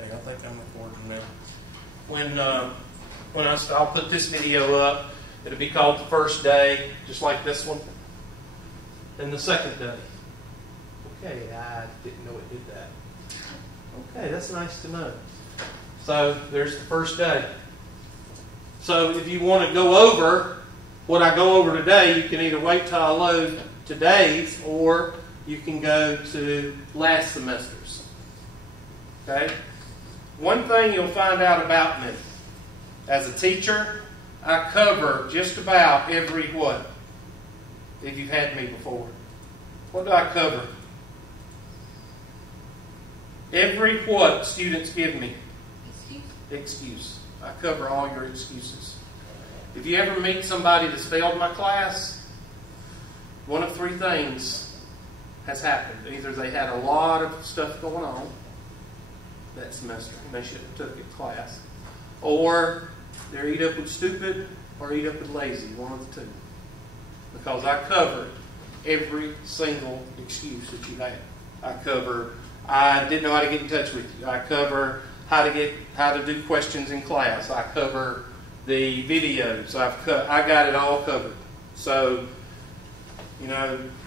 Okay, I think I'm recording now. I'll put this video up, it'll be called the first day, just like this one. Then the second day. Okay, I didn't know it did that. Okay, that's nice to know. So there's the first day. So if you want to go over what I go over today, you can either wait till I load today's, or you can go to last semester's. Okay? One thing you'll find out about me, as a teacher, I cover just about every what? If you've had me before. What do I cover? Every what students give me? Excuse. I cover all your excuses. If you ever meet somebody that's failed my class, one of three things has happened. Either they had a lot of stuff going on that semester and they shouldn't have took it class, or they're eat up with stupid or eat up with lazy, one of the two. Because I covered every single excuse that you had. I cover, I didn't know how to get in touch with you. I cover how to do questions in class. I cover the videos. I got it all covered. So,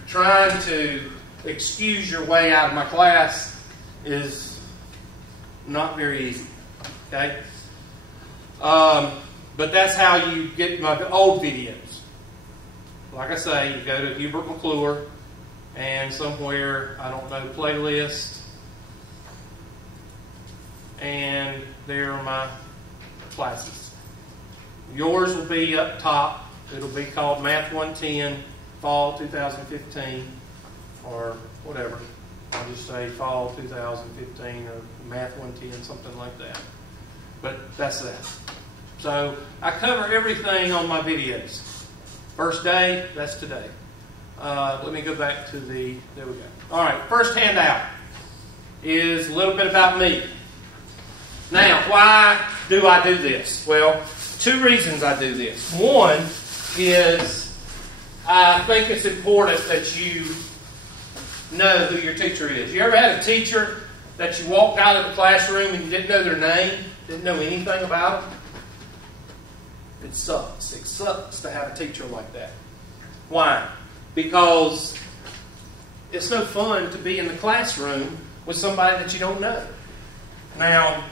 trying to excuse your way out of my class is not very easy. Okay? But that's how you get my old videos. Like I say, you go to Hubert McClure and somewhere, I don't know, playlist, and there are my classes. Yours will be up top. It'll be called Math 110, Fall 2015, or whatever. I'll just say Fall 2015 or Math 110, something like that. But that's that. So I cover everything on my videos. First day, that's today. Let me go back to there we go. All right, first handout is a little bit about me. Now, why do I do this? Well, two reasons I do this. One is I think it's important that you know who your teacher is. You ever had a teacher that you walked out of the classroom and you didn't know their name, didn't know anything about them? It sucks. It sucks to have a teacher like that. Why? Because it's no fun to be in the classroom with somebody that you don't know. Now,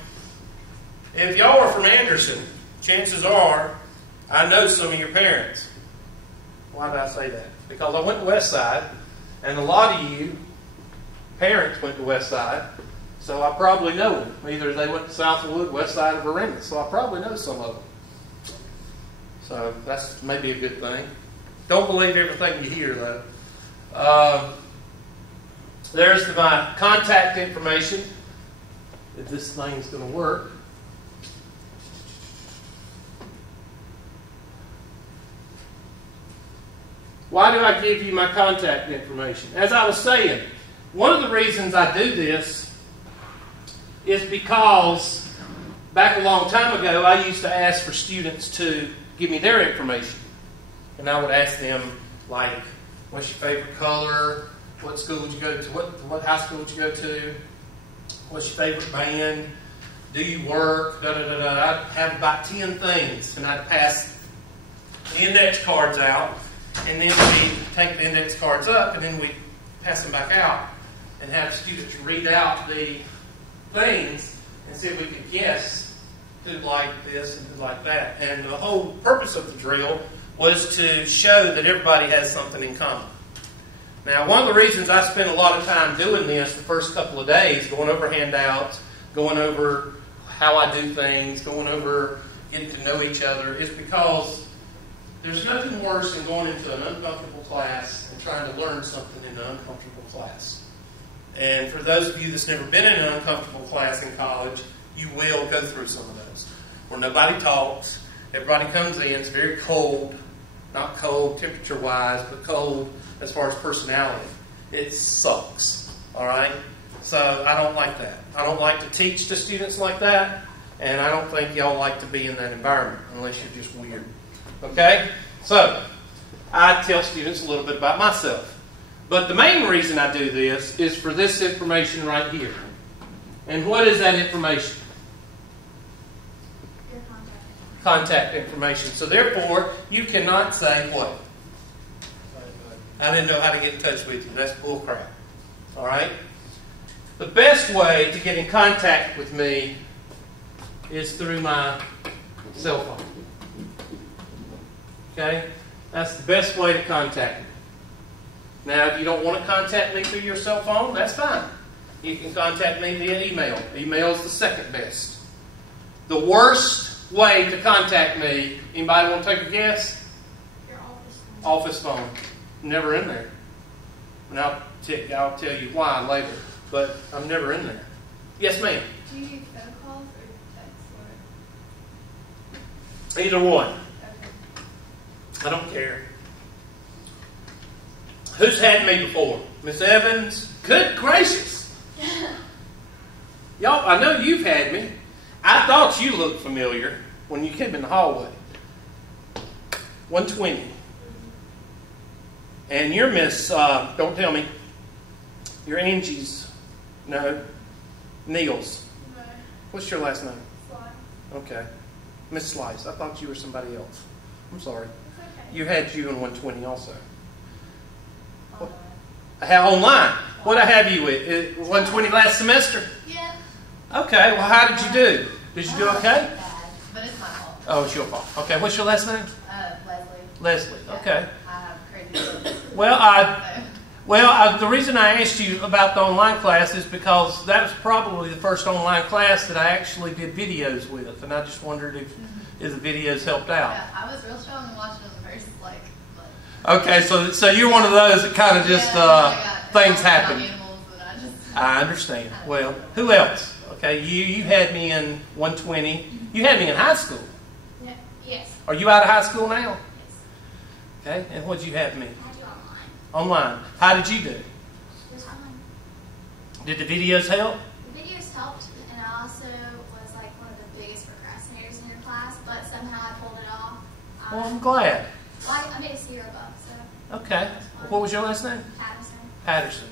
if y'all are from Anderson, chances are I know some of your parents. Why did I say that? Because I went to Westside, and a lot of you parents went to Westside, so I probably know them. Either they went to Southwood, Westside, or Verena, so I probably know some of them. So that's maybe a good thing. Don't believe everything you hear, though. There's my contact information. If this thing's going to work. Why do I give you my contact information? As I was saying, one of the reasons I do this is because back a long time ago, I used to ask for students to give me their information. And I would ask them, like, what's your favorite color? What school would you go to? What high school would you go to? What's your favorite band? Do you work? I'd have about 10 things, and I'd pass the index cards out, and then we'd take the index cards up, and then we'd pass them back out, and have students read out the things and see if we could guess who liked this and who liked that. And the whole purpose of the drill was to show that everybody has something in common. Now, one of the reasons I spent a lot of time doing this the first couple of days, going over handouts, going over how I do things, going over getting to know each other, is because there's nothing worse than going into an uncomfortable class and trying to learn something in an uncomfortable class. And for those of you that's never been in an uncomfortable class in college, you will go through some of those. Where nobody talks, everybody comes in, it's very cold, not cold temperature-wise, but cold as far as personality. It sucks, all right? So I don't like that. I don't like to teach to students like that, and I don't think y'all like to be in that environment unless you're just weird. Okay? So I tell students a little bit about myself. But the main reason I do this is for this information right here. And what is that information? Your contact information. Contact information. So therefore, you cannot say what? I didn't know how to get in touch with you. That's bull crap. All right? The best way to get in contact with me is through my cell phone. Okay? That's the best way to contact me. Now, if you don't want to contact me through your cell phone, that's fine. You can contact me via email. Email is the second best. The worst way to contact me, anybody want to take a guess? Your office phone. Office phone. Never in there. And I'll tell you why later. But I'm never in there. Yes, ma'am. Do you use phone calls or text? Or? Either one. Okay. I don't care. Who's had me before? Miss Evans? Good gracious. Y'all, I know you've had me. I thought you looked familiar when you came in the hallway. 120. And you're Miss, don't tell me, you're Angie's, no, Neil's. No. What's your last name? Slide. Okay. Miss Slice. I thought you were somebody else. I'm sorry. It's okay. You had you in 120 also. Online. How online? What I have you with? 120 last semester? Yeah. Okay, well how did you do? Did you do okay? Bad, but it's my fault. Oh, it's your fault. Okay, what's your last name? Leslie. Leslie. Yeah. Okay. I have crazy. Well, the reason I asked you about the online class is because that was probably the first online class that I actually did videos with, and I just wondered if the videos helped out. Yeah, I was real strong in watching them first, like. Okay, so you're one of those that kind of just things happen. I understand. Well, who else? Okay, you had me in 120. You had me in high school. Yeah. Yes. Are you out of high school now? Yes. Okay, and what did you have me? I had you online. Online. How did you do? It was fine. Did the videos help? The videos helped, and I also was like one of the biggest procrastinators in your class, but somehow I pulled it off. Well, I'm glad. Well, I made a Sierra buck, so. Okay. What was your last name? Patterson. Patterson.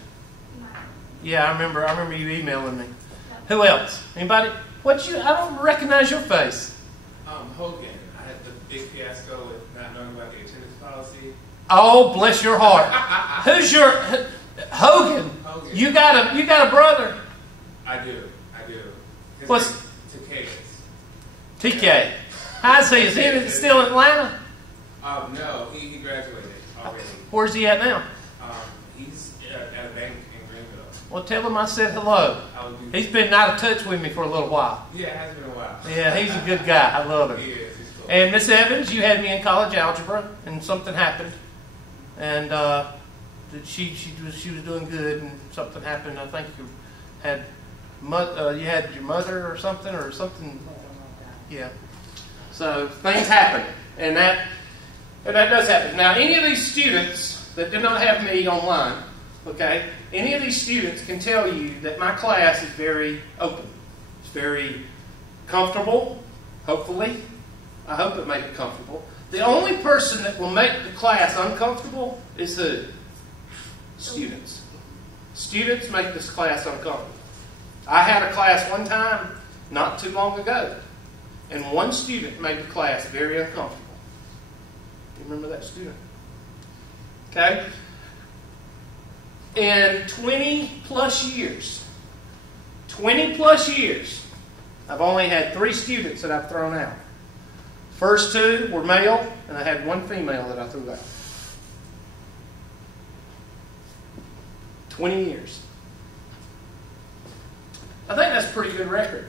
You might remember. Yeah, I remember you emailing me. Yep. Who else? Anybody? I don't recognize your face. Hogan. I had the big fiasco with not knowing about the attendance policy. Oh, bless your heart. Who's your Hogan? Hogan. You got a brother? I do. His What's name's Takeas. TK? How's he? Is he still in Atlanta? No, he graduated already. Where's he at now? He's at a bank in Greenville. Well, tell him I said hello. I would do. He's been out of touch with me for a little while. Yeah, it has been a while. Yeah, he's a good guy. I love him. He is. He's cool. And Miss Evans, you had me in college algebra, and something happened, and she was doing good, and something happened. I think you had your mother or something. Yeah. So things happen, and that does happen. Now, any of these students that did not have me online, okay, any of these students can tell you that my class is very open. It's very comfortable, hopefully. I hope it makes it comfortable. The only person that will make the class uncomfortable is who? Students. Students make this class uncomfortable. I had a class one time, not too long ago, and one student made the class very uncomfortable. You remember that student? Okay? In 20 plus years, I've only had 3 students that I've thrown out. First 2 were male, and I had 1 female that I threw out. 20 years. I think that's a pretty good record.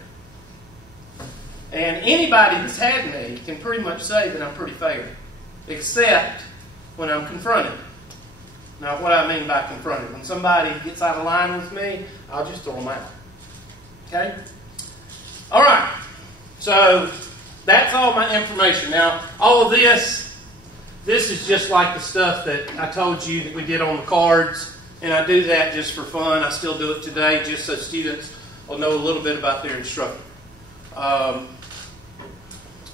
And anybody that's had me can pretty much say that I'm pretty fair, except when I'm confronted. Now, what I mean by confronted, when somebody gets out of line with me, I'll just throw them out. Okay? All right. So that's all my information. Now, all of this is just like the stuff that I told you that we did on the cards, and I do that just for fun. I still do it today just so students will know a little bit about their instructor.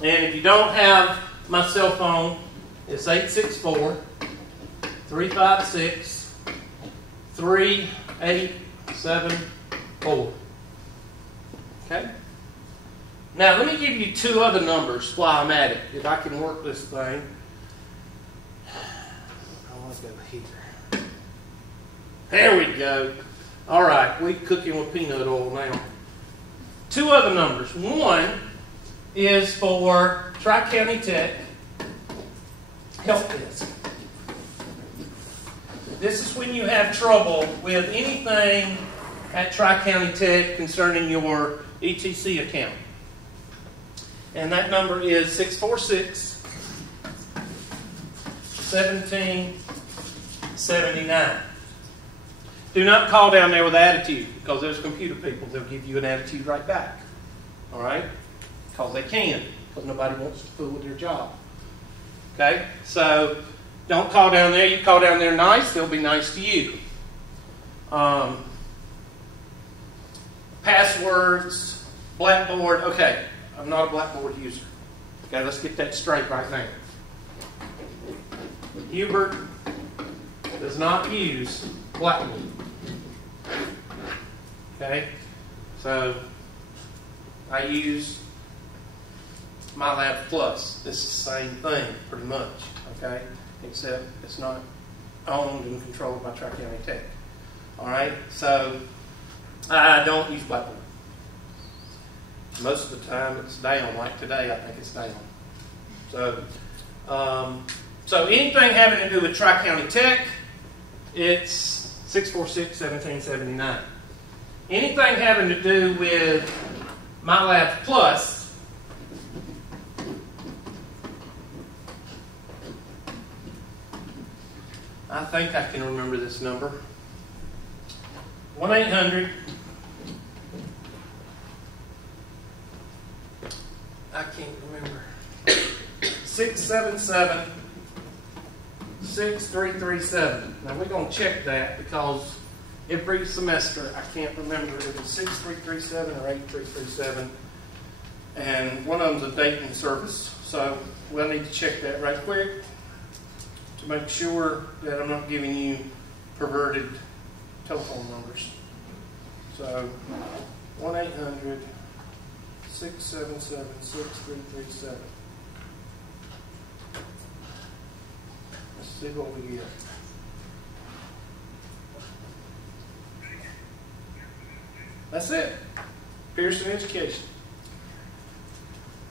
And if you don't have my cell phone, it's 864-356-3874. Okay? Now, let me give you two other numbers while I'm at it, if I can work this thing. I want to go here. There we go. All right, we're cooking with peanut oil now. Two other numbers. One is for Tri-County Tech Help Desk. This is when you have trouble with anything at Tri-County Tech concerning your ETC account. And that number is 646-1779. Do not call down there with attitude, because there's computer people. They'll give you an attitude right back. All right? Because they can. Because nobody wants to fool with their job. Okay? So, don't call down there. You call down there nice, they'll be nice to you. Passwords, Blackboard. Okay, I'm not a Blackboard user. Okay, let's get that straight right now. Hubert does not use Blackboard. Okay, so I use MyLab Plus. This is the same thing, pretty much. Okay, except it's not owned and controlled by Tri-County Tech. All right, so I don't use Blackboard. Most of the time it's down. Like today, I think it's down. So, so anything having to do with Tri-County Tech, it's 646-1779. Anything having to do with MyLab Plus, I think I can remember this number. 1-800. I can't remember. 677-6337. Now we're going to check that because every semester I can't remember if it was 6337 or 8337. And one of them's a dating service. So we'll need to check that right quick to make sure that I'm not giving you perverted telephone numbers. So 1-800-677-6337. Let's see what we get. That's it. Pearson Education.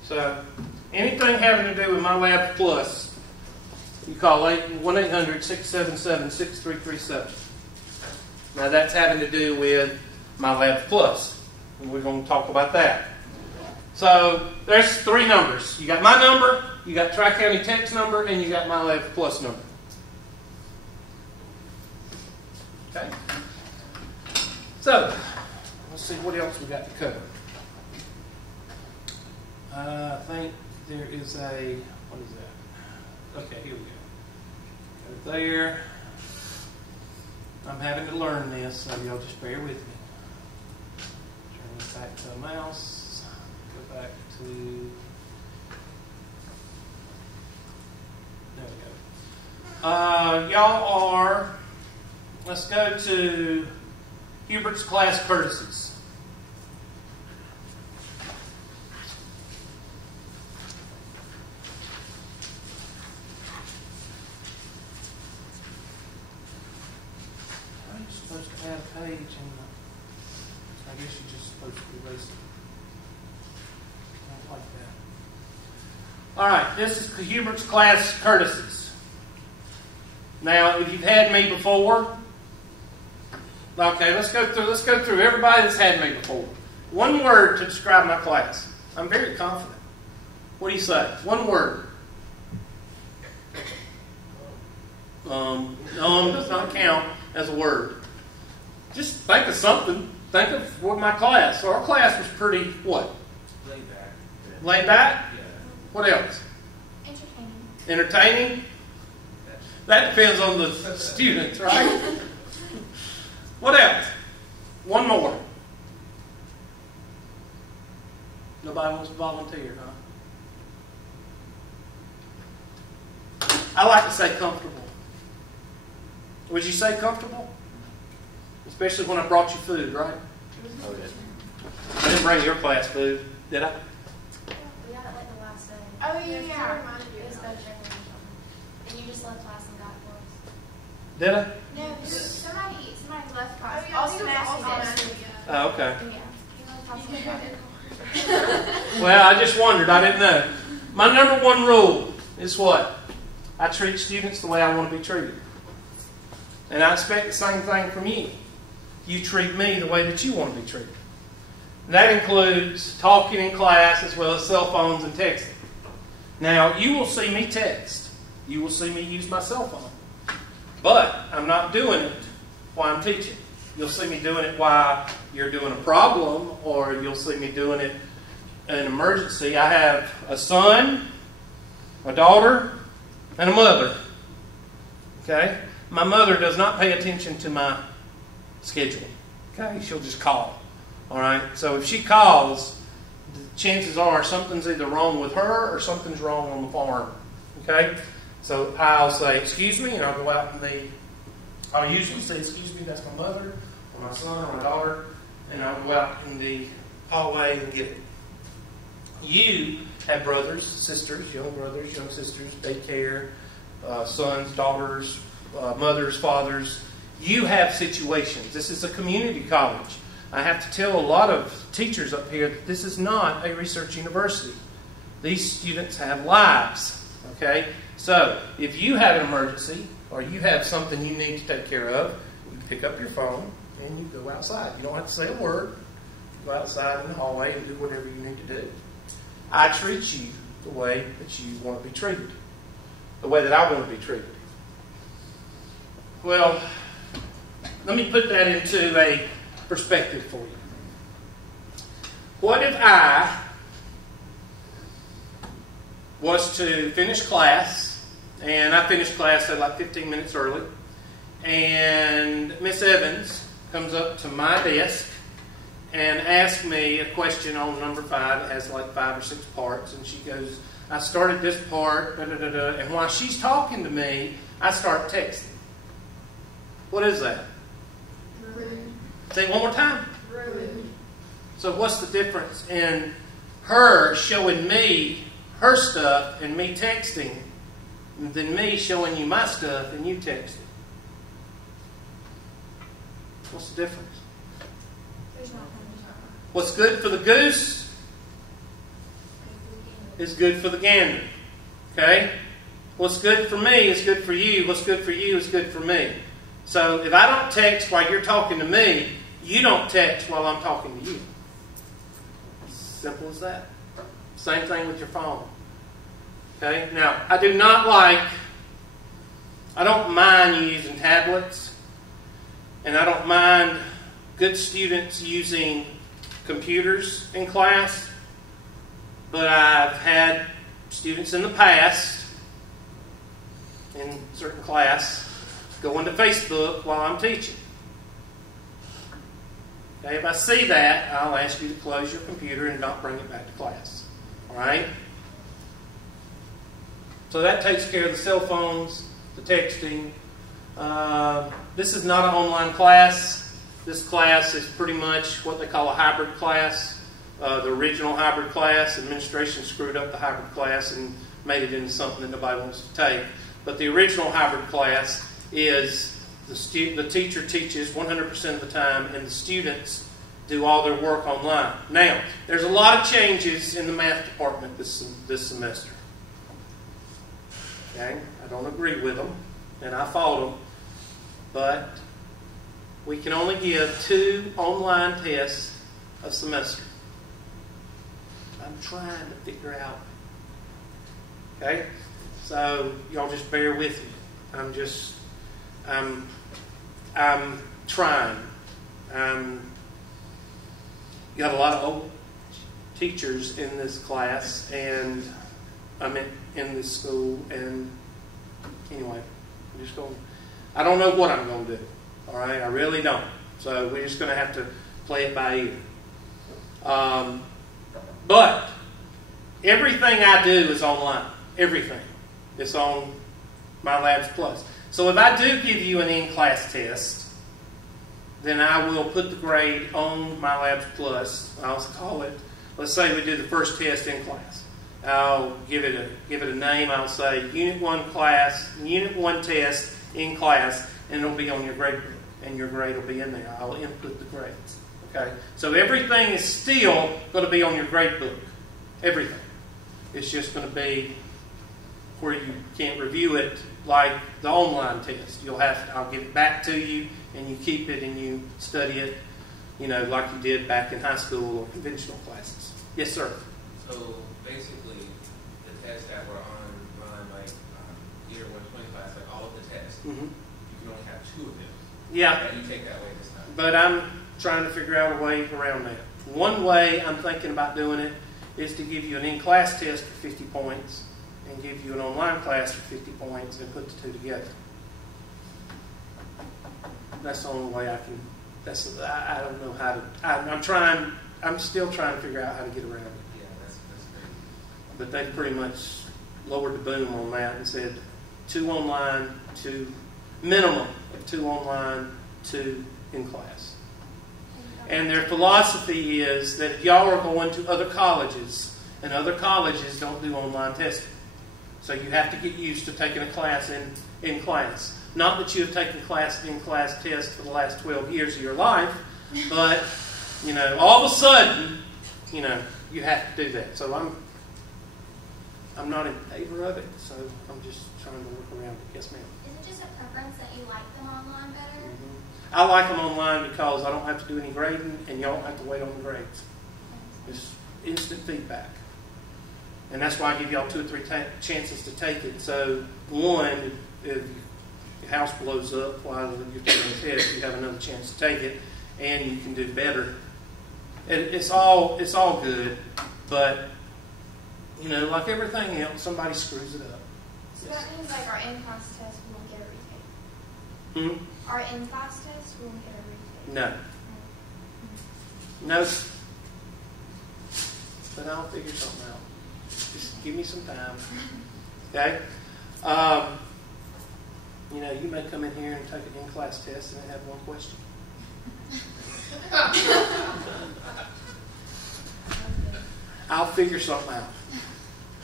So anything having to do with MyLab Plus, you call 1-800-677-6337. Now that's having to do with MyLab Plus. And we're going to talk about that. So there's three numbers. You got my number, you got Tri-County Tech's number, and you got MyLab Plus number. Okay? So, let's see what else we got to cover. I think there is a, what is that? Okay, here we go. Go there. I'm having to learn this, so y'all just bear with me. Turn this back to the mouse. Go back to, there we go. Y'all are, let's go to Hubert's Class Courtesies. Supposed to add a page, and I guess you're just supposed to erase it. I don't like that. All right, this is Hubert's Class Courtesies. Now, if you've had me before, okay, let's go through everybody that's had me before. One word to describe my class. I'm very confident. What do you say? One word. Does not count as a word. Just think of something. Think of what my class. So our class was pretty, what? Laid back. Laid back? Yeah. What else? Entertaining. Entertaining? That depends on the students, right? What else? One more. Nobody wants to volunteer, huh? I like to say comfortable. Would you say comfortable? Especially when I brought you food, right? Oh, yes. I didn't bring your class food, did I? We got it like the last day. Oh, It was yeah. kind of reminded you. It was vegetarian or something. And you just left class and got it for us. Did I? No, somebody left class. Oh, yeah, Austin it was asked Austin me asked this. me, Oh, okay. Yeah. He left class and got it. Well, I just wondered. I didn't know. My number one rule is what? I treat students the way I want to be treated. And I expect the same thing from you. You treat me the way that you want to be treated. And that includes talking in class as well as cell phones and texting. Now, you will see me text. You will see me use my cell phone. But I'm not doing it while I'm teaching. You'll see me doing it while you're doing a problem, or you'll see me doing it in an emergency. I have a son, a daughter, and a mother. Okay? My mother does not pay attention to my schedule. Okay? She'll just call. All right? So if she calls, the chances are something's either wrong with her or something's wrong on the farm. Okay? So I'll say, excuse me, and I'll go out and I'll usually say, excuse me, that's my mother, or my son, or my daughter, and I'll go out in the hallway and get it. You have brothers, sisters, young sisters, daycare, sons, daughters, mothers, fathers. You have situations. This is a community college. I have to tell a lot of teachers up here that this is not a research university. These students have lives. Okay? So, if you have an emergency, or you have something you need to take care of, you pick up your phone and you go outside. You don't have to say a word. You go outside in the hallway and do whatever you need to do. I treat you the way that you want to be treated. The way that I want to be treated. Well, let me put that into a perspective for you. What if I was to finish class, and I finished class at like 15 minutes early, and Miss Evans comes up to my desk and asks me a question on number 5. It has like 5 or 6 parts, and she goes, I started this part, and while she's talking to me, I start texting. What is that? Rude. Say it one more time. Rude. So what's the difference in her showing me her stuff and me texting than me showing you my stuff and you texting? What's the difference? There's not one. What's good for the goose is good for the gander. Okay? What's good for me is good for you. What's good for you is good for me. So if I don't text while you're talking to me, you don't text while I'm talking to you. Simple as that. Same thing with your phone. Okay? Now, I don't mind you using tablets, and I don't mind good students using computers in class, but I've had students in the past, in certain class, go into Facebook while I'm teaching. Okay, if I see that, I'll ask you to close your computer and not bring it back to class. Alright? So that takes care of the cell phones, the texting. This is not an online class. This class is pretty much what they call a hybrid class. The original hybrid class, administration screwed up the hybrid class and made it into something that nobody wants to take. But the original hybrid class is the teacher teaches 100% of the time, and the students do all their work online. Now, there's a lot of changes in the math department this semester. Okay? I don't agree with them, and I fought them, but we can only give 2 online tests a semester. I'm trying to figure out. Okay? So, y'all just bear with me. I'm trying. You got a lot of old teachers in this class, and I'm in this school, and anyway, I'm just going. I don't know what I'm going to do. All right, I really don't. So we're just going to have to play it by ear. But everything I do is online. Everything. It's on My Labs Plus. So if I do give you an in-class test, then I will put the grade on MyLabs Plus. I'll call it, let's say we do the first test in class. I'll give it a name. I'll say Unit 1 class, Unit 1 test in class, and it'll be on your grade book, and your grade will be in there. I'll input the grades. Okay? So everything is still going to be on your grade book. Everything. It's just going to be where you can't review it like the online test. I'll give it back to you, and you keep it and you study it, like you did back in high school or conventional classes. Yes, sir. So basically, the tests that were online, like year 120 class, like all of the tests, you can only have 2 of them. Yeah. And you take that away this time. But I'm trying to figure out a way around that. One way I'm thinking about doing it is to give you an in-class test for 50 points and give you an online class for 50 points and put the 2 together. That's the only way I can. I don't know how to. I'm still trying to figure out how to get around it. Yeah, that's great. But they pretty much lowered the boom on that and said 2 online, 2 minimum of 2 online, 2 in class. And their philosophy is that if y'all are going to other colleges, and other colleges don't do online testing. So you have to get used to taking a class in class. Not that you have taken in-class tests for the last 12 years of your life, but, all of a sudden, you have to do that. So I'm not in favor of it, so I'm just trying to work around it. Yes, ma'am. Is it just a preference that you like them online better? I like them online because I don't have to do any grading, and y'all don't have to wait on the grades. It's instant feedback. And that's why I give y'all 2 or 3 chances to take it. So, one, if your house blows up while you're taking the test, you have another chance to take it, and you can do better. It's all good, but, like everything else, somebody screws it up. So that means like our in-class test, we won't get a retake. Our in-class test, we won't get a retake. No. No. But I'll figure something out. Just give me some time. Okay? You may come in here and take an in-class test and have one question. I'll figure something out.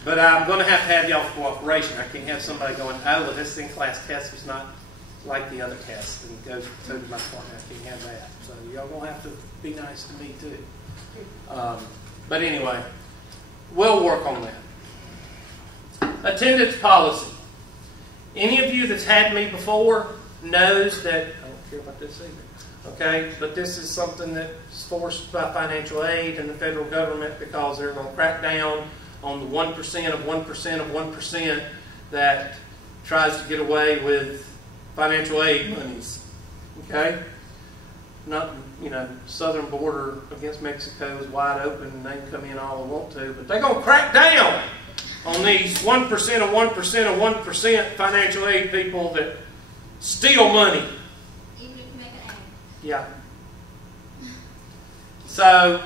But I'm going to have y'all's cooperation. I can't have somebody going, well, this in-class test was not like the other tests, and goes to my department. I can't have that. So y'all going to have to be nice to me, too. But anyway, we'll work on that. Attendance policy. Any of you that's had me before knows that, I don't care about this either, okay? But this is something that's forced by financial aid and the federal government because they're going to crack down on the 1% of 1% of 1% that tries to get away with financial aid monies, okay? Not, southern border against Mexico is wide open and they can come in all they want to, but they're going to crack down on these 1% of 1% of 1% financial aid people that steal money. Even if you make an egg. Yeah. So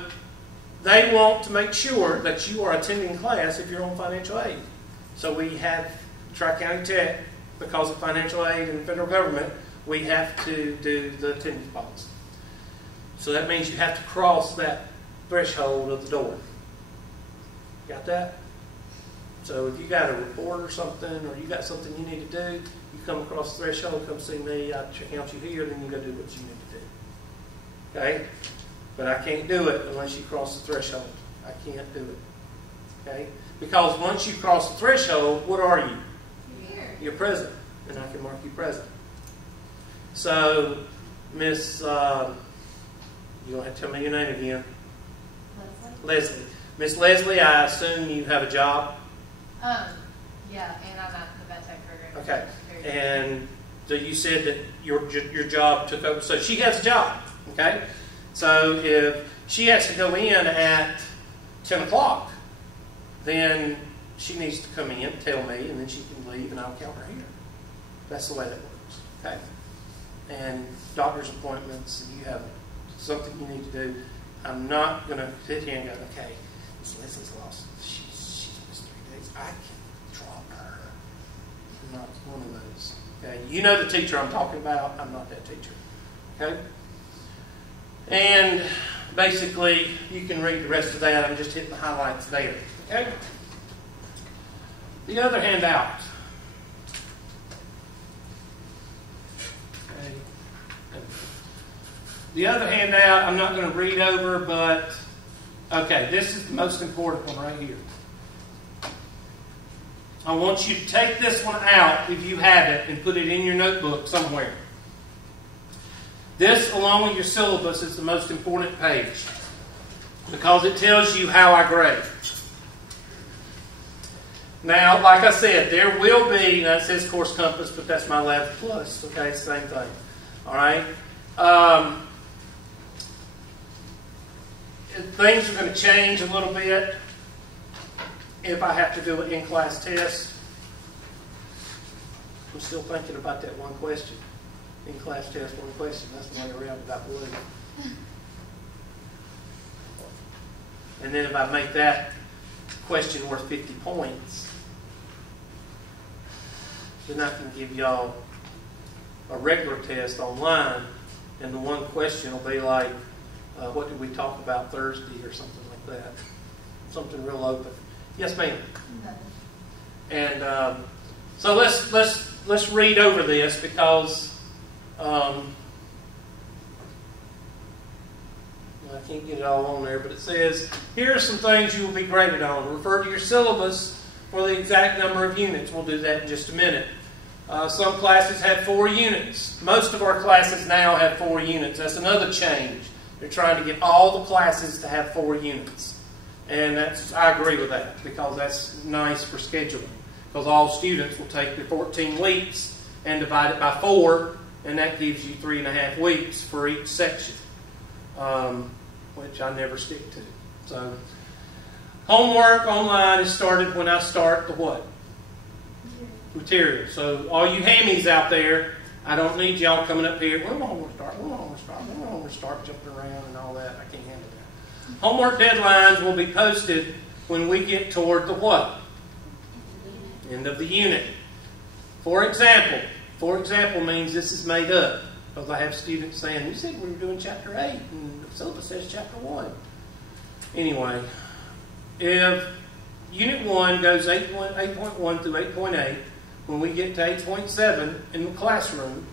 they want to make sure that you are attending class if you're on financial aid. So we have Tri-County Tech, because of financial aid and the federal government, we have to do the attendance policy. So that means you have to cross that threshold of the door. Got that? So if you got a report or something, or you got something you need to do, you come across the threshold, come see me, I count you here, then you go do what you need to do. Okay? But I can't do it unless you cross the threshold. I can't do it. Okay? Because once you cross the threshold, what are you? You're present. And I can mark you present. So, Miss, you don't have to tell me your name again. Leslie. Miss Leslie, I assume you have a job? Yeah, and I'm at the vet tech program. Okay. And so you said that your job took over. So she has a job. Okay? So if she has to go in at 10 o'clock, then she needs to come in, tell me, and then she can leave and I'll count her here. That's the way that works. Okay? And doctor's appointments, you have something you need to do. I'm not going to sit here and go, okay, Miss Leslie's lost. She's missed 3 days. I can drop her. I'm not one of those. Okay? You know the teacher I'm talking about. I'm not that teacher. Okay? And basically, you can read the rest of that. I'm just hitting the highlights there. Okay? The other handout. Okay. The other handout, I'm not going to read over, but okay, this is the most important one right here. I want you to take this one out, if you have it, and put it in your notebook somewhere. This, along with your syllabus, is the most important page because it tells you how I grade. Now, like I said, there will be, that says Course Compass, but that's my 11 plus, okay, same thing. All right? Things are going to change a little bit if I have to do an in-class test. I'm still thinking about that one question. In-class test, one question. That's the way around it, I believe. And then if I make that question worth 50 points, then I can give y'all a regular test online, and the one question will be like, what did we talk about Thursday or something like that. Something real open. Yes, ma'am. And so let's read over this because I can't get it all on there, but it says, here are some things you will be graded on. Refer to your syllabus for the exact number of units. We'll do that in just a minute. Some classes have 4 units. Most of our classes now have 4 units. That's another change. They're trying to get all the classes to have 4 units. And I agree with that because that's nice for scheduling. Because all students will take their 14 weeks and divide it by 4, and that gives you 3.5 weeks for each section, which I never stick to. So, homework online is started when I start the what? Material. So, all you hammies out there, I don't need y'all coming up here. When am I going to start? When am I going to start? When am I going to start jumping around and all that? I can't handle that. Homework deadlines will be posted when we get toward the what? End of the unit. For example means this is made up. Because I have students saying, you said we were doing chapter 8 and the syllabus says chapter 1. Anyway, if unit 1 goes 8.1 through 8.8, when we get to 8.7 in the classroom,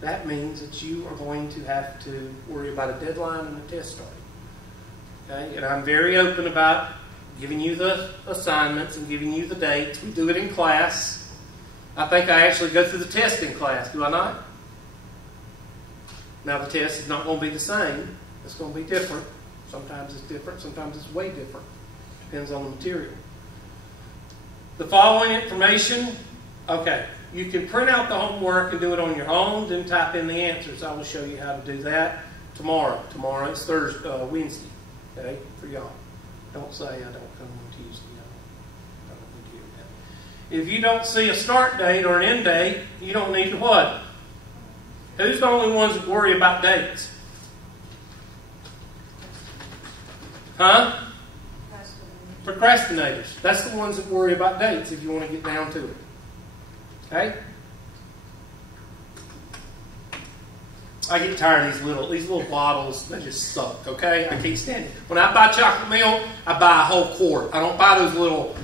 that means that you are going to have to worry about a deadline and a test starting. Okay? And I'm very open about giving you the assignments and giving you the dates. We do it in class. I think I actually go through the test in class, do I not? Now the test is not going to be the same. It's going to be different. Sometimes it's different, sometimes it's way different. Depends on the material. The following information, okay, you can print out the homework and do it on your own, then type in the answers. I will show you how to do that tomorrow. Tomorrow is Wednesday, okay, for y'all. Don't say I don't come on Tuesday. I don't need to hear that. If you don't see a start date or an end date, you don't need to what? Who's the only ones that worry about dates? Huh? Procrastinators. That's the ones that worry about dates if you want to get down to it. Okay? I get tired of these little bottles. They just suck, okay? I can't stand it. When I buy chocolate milk, I buy a whole quart. I don't buy those little...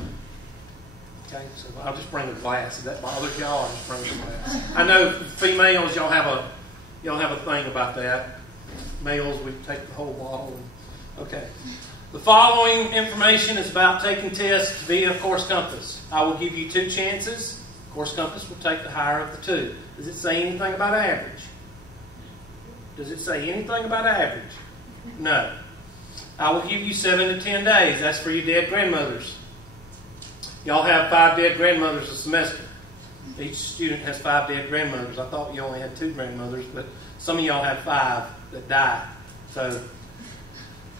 Okay, so I'll just bring a glass. If that bothers y'all, I'll just bring a glass. I know females, y'all have a thing about that. Males, we take the whole bottle. Okay. The following information is about taking tests via Course Compass. I will give you 2 chances. Course Compass will take the higher of the 2. Does it say anything about average? Does it say anything about average? No. I will give you 7 to 10 days. That's for your dead grandmothers. Y'all have 5 dead grandmothers a semester. Each student has 5 dead grandmothers. I thought you only had 2 grandmothers, but some of y'all have 5 that die. So,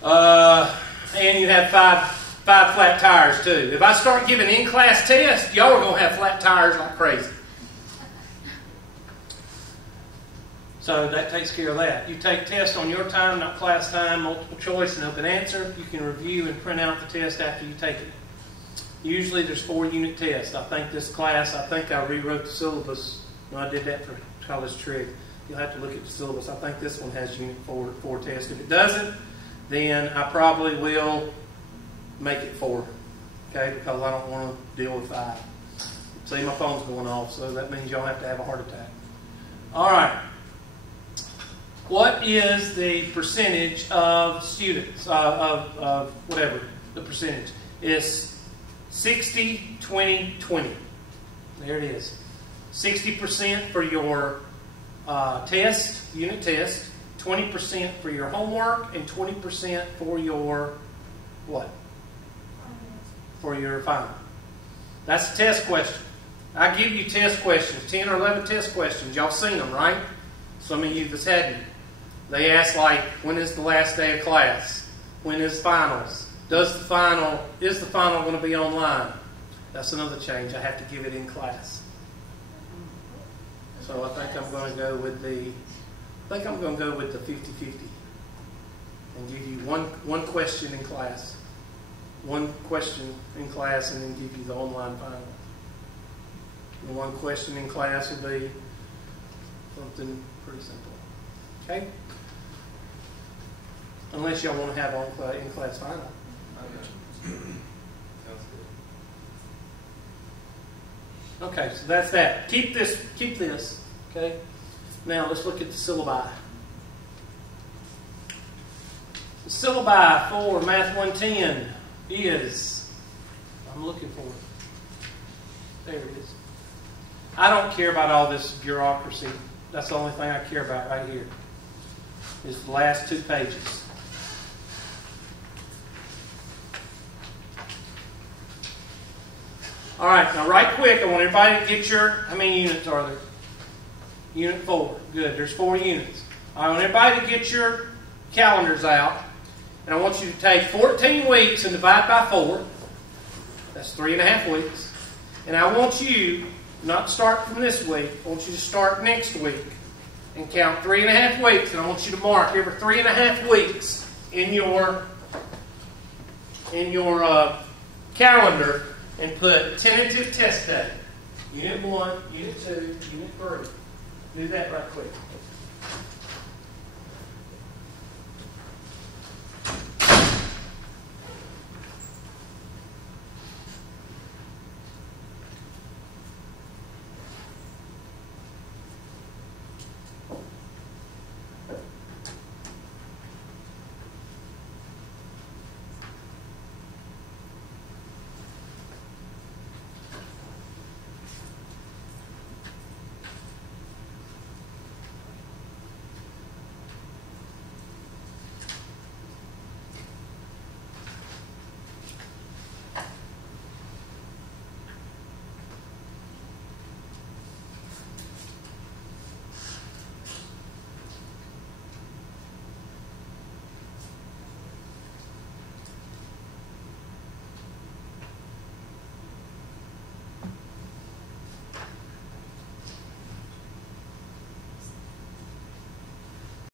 and you have 5 flat tires too. If I start giving in-class tests, y'all are going to have flat tires like crazy. So that takes care of that. You take tests on your time, not class time, multiple choice and open answer. You can review and print out the test after you take it. Usually there's 4 unit tests. I think this class, I rewrote the syllabus when I did that for College Trig. You'll have to look at the syllabus. I think this one has Unit 4 test. If it doesn't, then I probably will make it 4. Okay, because I don't want to deal with 5. See, my phone's going off, so that means y'all have to have a heart attack. All right. What is the percentage of students, of whatever the percentage? It's 60, 20, 20. There it is. 60% for your test, unit test, 20% for your homework, and 20% for your what? For your final. That's a test question. I give you test questions, 10 or 11 test questions. Y'all seen them, right? Some of you that's hadn't. They ask like, when is the last day of class? When is finals? Is the final going to be online? That's another change. I have to give it in class. So I think I'm going to go with the 50-50 and give you one question in class. One question in class and then give you the online final. And one question in class will be something pretty simple. Okay? Unless y'all want to have in-class final. Okay, so that's that. Keep this. Okay? Now let's look at the syllabi. The syllabi for Math 110 is, I'm looking for it. There it is. I don't care about all this bureaucracy. That's the only thing I care about right here. Is the last 2 pages. All right, now right quick, I want everybody to get your, how many units are there? Unit 4. Good, there's 4 units. I want everybody to get your calendars out. And I want you to take 14 weeks and divide by 4. That's 3.5 weeks. And I want you not to start from this week. I want you to start next week and count 3.5 weeks. And I want you to mark every 3.5 weeks in your calendar and put tentative test day. Unit 1, Unit 2, Unit 3. Do that right quick.